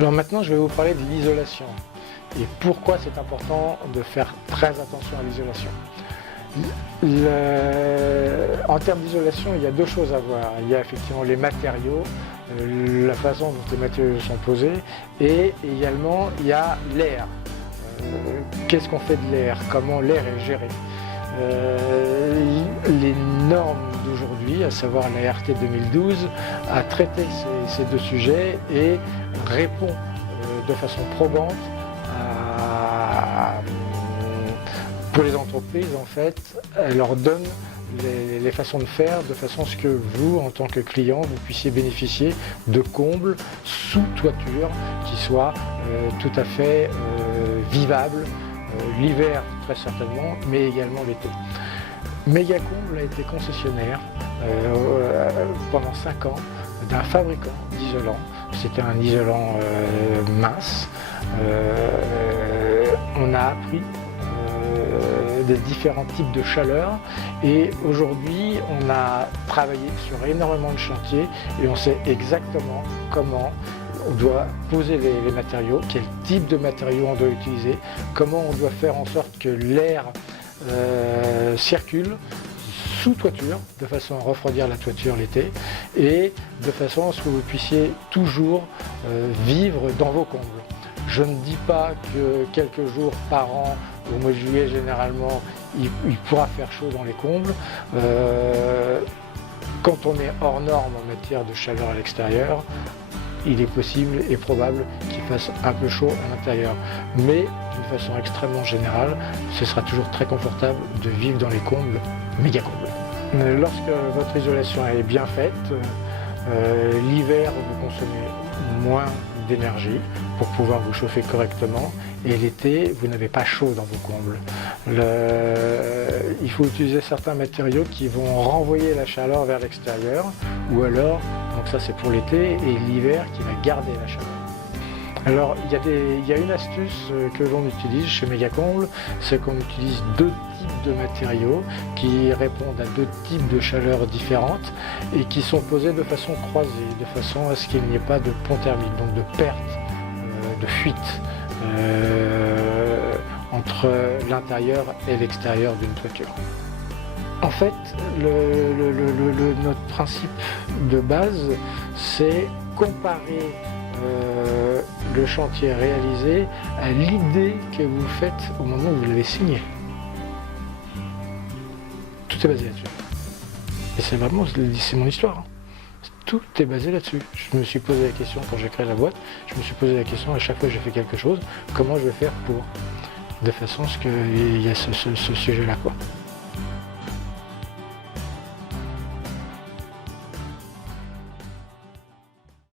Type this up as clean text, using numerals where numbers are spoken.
Alors maintenant, je vais vous parler de l'isolation et pourquoi c'est important de faire très attention à l'isolation. En termes d'isolation, il y a deux choses à voir. Il y a effectivement les matériaux, la façon dont les matériaux sont posés, et également il y a l'air. Qu'est-ce qu'on fait de l'air? Comment l'air est géré? Les normes d'aujourd'hui, à savoir la RT 2012, a traité ces deux sujets et répond de façon probante pour les entreprises. En fait, elle leur donne les façons de faire de façon à ce que vous, en tant que client, vous puissiez bénéficier de combles sous toiture qui soient tout à fait vivables, l'hiver très certainement, mais également l'été. Megacomble a été concessionnaire pendant 5 ans d'un fabricant d'isolant. C'était un isolant mince. On a appris des différents types de chaleur et aujourd'hui on a travaillé sur énormément de chantiers et on sait exactement comment on doit poser les matériaux, quel type de matériaux on doit utiliser, comment on doit faire en sorte que l'air circule sous toiture, de façon à refroidir la toiture l'été et de façon à ce que vous puissiez toujours vivre dans vos combles. Je ne dis pas que quelques jours par an, au mois de juillet généralement, il pourra faire chaud dans les combles. Quand on est hors norme en matière de chaleur à l'extérieur, il est possible et probable qu'il fasse un peu chaud à l'intérieur. Mais d'une façon extrêmement générale, ce sera toujours très confortable de vivre dans les combles, méga combles. Lorsque votre isolation est bien faite, l'hiver vous consommez moins d'énergie pour pouvoir vous chauffer correctement et l'été vous n'avez pas chaud dans vos combles. Il faut utiliser certains matériaux qui vont renvoyer la chaleur vers l'extérieur ou alors, donc ça c'est pour l'été, et l'hiver qui va garder la chaleur. Alors il y a une astuce que l'on utilise chez Megacomble, c'est qu'on utilise deux types de matériaux qui répondent à deux types de chaleurs différentes et qui sont posés de façon croisée, de façon à ce qu'il n'y ait pas de pont thermique, donc de perte, de fuite entre l'intérieur et l'extérieur d'une toiture. En fait, notre principe de base, c'est comparer le chantier réalisé à l'idée que vous faites au moment où vous l'avez signé. Tout est basé là-dessus. Et c'est vraiment, c'est mon histoire. Hein. Tout est basé là-dessus. Je me suis posé la question quand j'ai créé la boîte, je me suis posé la question à chaque fois que j'ai fait quelque chose, comment je vais faire pour, de façon à ce qu'il y ait ce sujet-là, quoi.